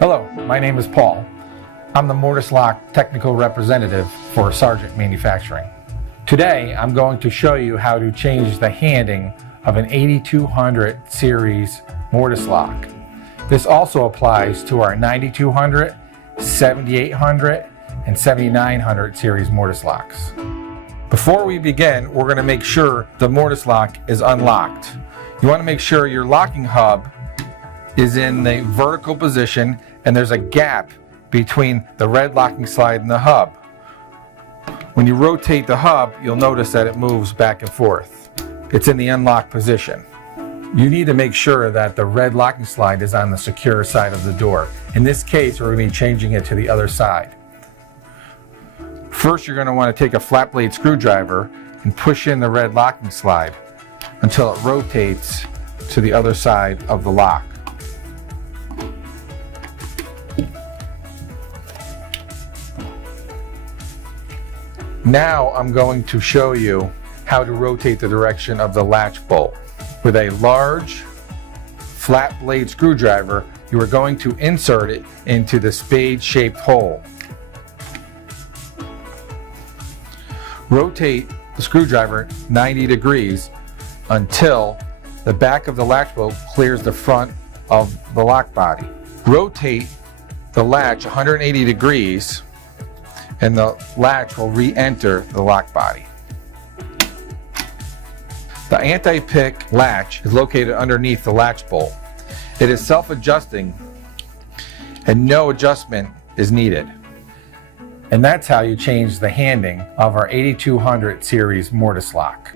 Hello, my name is Paul. I'm the Mortise Lock Technical Representative for Sargent Manufacturing. Today, I'm going to show you how to change the handing of an 8200 series mortise lock. This also applies to our 9200, 7800, and 7900 series mortise locks. Before we begin, we're going to make sure the mortise lock is unlocked. You want to make sure your locking hub is in the vertical position and there's a gap between the red locking slide and the hub. When you rotate the hub, you'll notice that it moves back and forth. It's in the unlocked position. You need to make sure that the red locking slide is on the secure side of the door. In this case, we're going to be changing it to the other side. First, you're going to want to take a flat blade screwdriver and push in the red locking slide until it rotates to the other side of the lock. Now I'm going to show you how to rotate the direction of the latch bolt. With a large flat blade screwdriver, you are going to insert it into the spade-shaped hole. Rotate the screwdriver 90 degrees until the back of the latch bolt clears the front of the lock body. Rotate the latch 180 degrees and the latch will re-enter the lock body. The anti-pick latch is located underneath the latch bolt. It is self-adjusting and no adjustment is needed. And that's how you change the handing of our 8200 series mortise lock.